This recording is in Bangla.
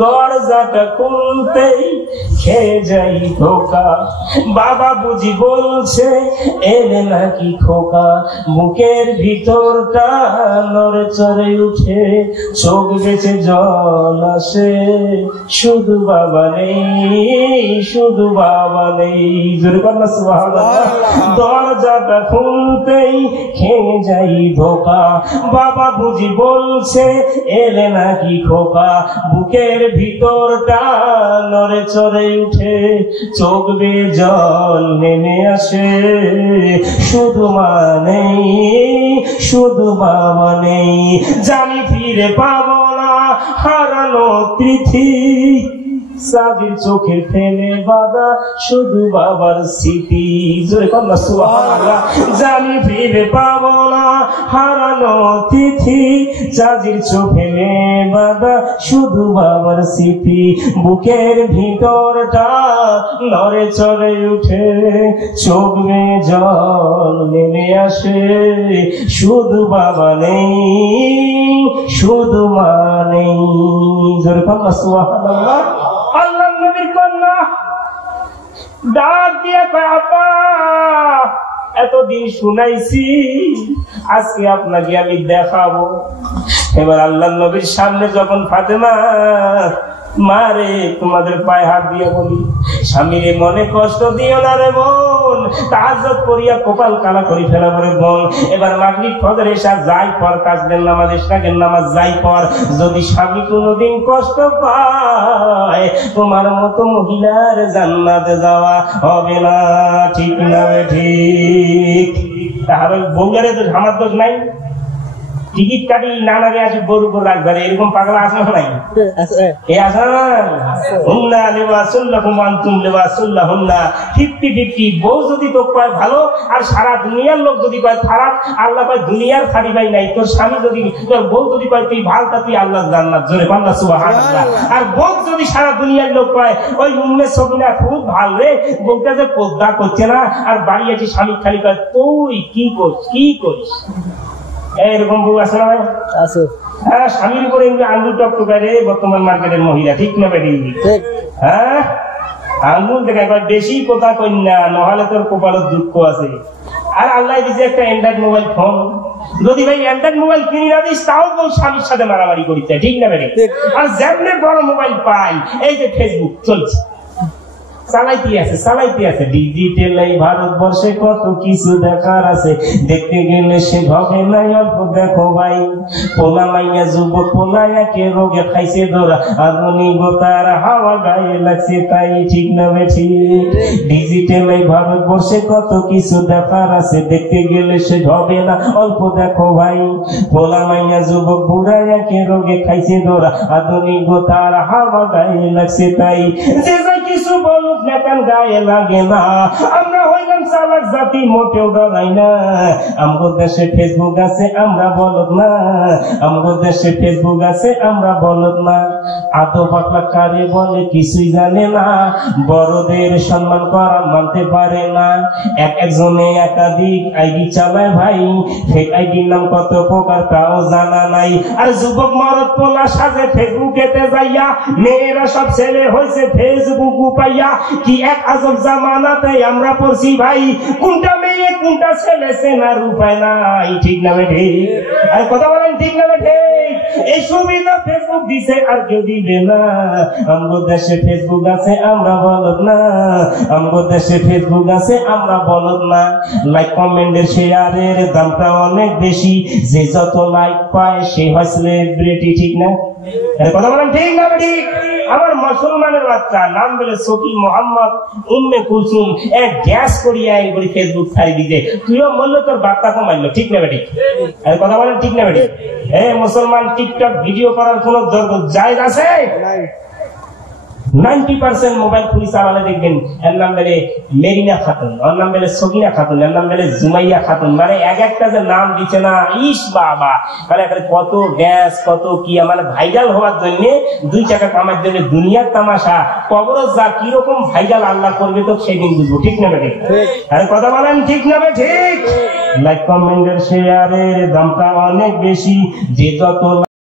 দরজাটা খুলতেই খেয়ে যাই ধোকা। বাবা বুঝি বলছে এলে নাকি খোকা, বুকের ভিতরটা নড়ে চড়ে উঠে, চোখ বেঁচে জল আসে, শুধু বাবা নেই, শুধু বাবা নেই। জোরে বল না সুবহানাল্লাহ। দরজাটা খুলতেই খেয়ে যাই ধোকা, বাবা বুঝি বলছে এলে নাকি খোকা, বুকের ভিতরটা নড়ে চড়ে উঠে, চোখ বেয়ে জল নেমে আসে, শুধু মা নেই, শুধু বাবা নেই। জানি ফিরে পাবো না হারানো তিথি, সাজির চোখে ফেলে বাঁধা শুধু বাবার স্মৃতি। জোরে বল না সুবহানাল্লাহ। জানি ফিরে পাবো না হারানো তিথি, সাজির চোখে বাঁধা শুধু বাবার স্মৃতি, বুকের ভিতরটা নড়ে চড়ে উঠে, চোখ বেয়ে জল নেমে আসে, শুধু বাবা নেই, শুধু মা নেই। জোরে বল না সুবহানাল্লাহ। আল্লাহ নবীর কন্যা ডাক দিয়ে কয়, আপা এতদিন শুনাইছি, আজকে আপনাকে আমি দেখাবো। এবার আল্লাহ নবীর সামনে যখন ফাতেমা, মারে তোমাদের পায়ে হাত দিয়ে বলি, স্বামীরে মনে কষ্ট দিও না রে বোন, তাহাজ্জুদ করিয়া কপাল কালা করে ফেলা পরে বোন। এবার মাগরিব ফজর এশা যাই পর, কাজের নামাজ ইশরাকের নামাজ যাই পর, যদি স্বামী কোনোদিন কষ্ট পায়, তোমার মতো মহিলার জান্নাতে যাওয়া হবে না। ঠিক না ঠিক? তাহলে বউগারে তো আমার দোষ নাই, টিকিট কাটি না লাগে আসি গরু করে রাখবে, এরকম পাগলা আছে না? নাই এ আছে না? হুন্না লিবাসুল্লাহুম আনতুম লিবাসুল্লাহুন্না। 50-50। বউ যদি তো কয় ভালো আর সারা দুনিয়ার লোক যদি কয় খারাপ, আল্লাহ কয় দুনিয়ার খালি ভাই নাই। তোর স্বামী যদি, তোর বউ যদি কয় তুই ভালো, তা তুই আল্লাহর জান্নাত। জোরে বল না সুবহানাল্লাহ। আর বউ যদি সারা দুনিয়ার লোক কয় ওই উম্মে সবিনা খুব ভালো রে, বউটা যে পর্দা করছে না, আর বাড়ি আছে স্বামী খালি কয় তুই কি করিস, কি করিস। এরকম বউ আছে না? আছে। হ্যাঁ, স্বামীর উপরে আঙ্গুল টকটকারে বর্তমান মার্কেটের মহিলা। ঠিক না বেটি? হ্যাঁ, আঙ্গুল দেখায় বেশি কথা কন্যা, নহলে তোর কপালত দুঃখ আছে। আর আল্লাহ দিছে একটা অ্যান্ড্রয়েড মোবাইল ফোন, যদি ভাই অ্যান্ড্রয়েড মোবাইল কিনে না দিস, তাও বউ স্বামীর সাথে মারামারি করিতে। ঠিক না বেটি? আর যেমনি বড় মোবাইল পাই, এই যে ফেসবুক চলছে, চালাইতে আছে। ডিজিটাল এই ভারতবর্ষে কত কিছু দেখার আছে, দেখতে গেলে সে হবে না অল্প। দেখো ভাই, পোলা মাইয়া যুবক পোলায়াকে রোগে খাইছে ধরা, আধুনিকতার হাওয়া গায়ে লাগছে তাই। ঠিক না বেঠি? ডিজিটাল এই ভারতবর্ষে কত কিছু দেখার আছে, দেখতে গেলে সে হবে না অল্প। দেখো ভাই, পোলা মাইয়া যুবক বুড়ায়াকে রোগে খাইছে ধরা, আধুনিকতার হাওয়া গায়ে লাগছে তাই। যে কিছু বলুক না কেন গায়ে লাগে না, আমরা হইলাম চালাক জাতি, মোটেও ডরাই না। আমগো দেশে ফেসবুক আছে, আমরা বলদ না। আমগো দেশে ফেসবুক আছে, আমরা বলদ না। আদো পাতলা কারে বলে কিছুই জানে না, বড়দের সম্মান করা মানতে পারে না। একজনে একাধিক আইডি চালায় ভাই, ফেক আইডির নাম কত প্রকার তাও জানা নাই। আর যুবক মরদ পোলা সাজে ফেসবুকেতে যাইয়া, মেয়েরা সব ছেলে হয়েছে ফেসবুক পাইয়া। কি এক আজব জামানাতে আমরা পড়ছি ভাই, কোনটা মেয়ে কোনটা ছেলে চেনার উপায় নাই। ঠিক না বেঠি? আর কথা বলেন ঠিক না বেঠি? এই সুবিধা ফেসবুক দিছে, আর কেউ দিবে না। আমগো দেশে ফেসবুক আছে, আমরা বলদ না। আমগো দেশে ফেসবুক আছে, আমরা বলদ না। লাইক কমেন্টের শেয়ারের দামটা অনেক বেশি, যে যত লাইক পায় সে হয় সেলিব্রিটি। ঠিক না? কথা বলেন ঠিক না ঠিক? আমার মুসলমানের বাচ্চা নাম বলে সকি মোহাম্মদ উম্মে কুলসুম এক গ্যাস করিয়া এই ফেসবুক ছাড়ি দিতে, তুইও বললো তোর বার্তা কমাইলো। ঠিক না বেটি? কথা বলেন ঠিক না বেটি? মুসলমান টিকটক ভিডিও করার কোন জায়েজ আছে? 90% মোবাইল খুলি চালালে দেখবেন এর নাম বেলে মেরিনা খাতুন, ওর নাম বেলে সকিনা খাতুন, এর নাম বেলে জুমাইয়া খাতুন। মানে এক একটা যে নাম দিচ্ছে না, ইস বাবা, মানে কত গ্যাস কত কি, মানে ভাইরাল হওয়ার জন্য 2 টাকা কামার জন্য দুনিয়ার তামাশা। কবর যা কিরকম ভাইরাল আল্লাহ করবে তো সেদিন বুঝবো। ঠিক না বেঠিক? আরে কথা বলেন ঠিক না বেঠিক? লাইক কমেন্টের শেয়ারের দামটা অনেক বেশি, যে যত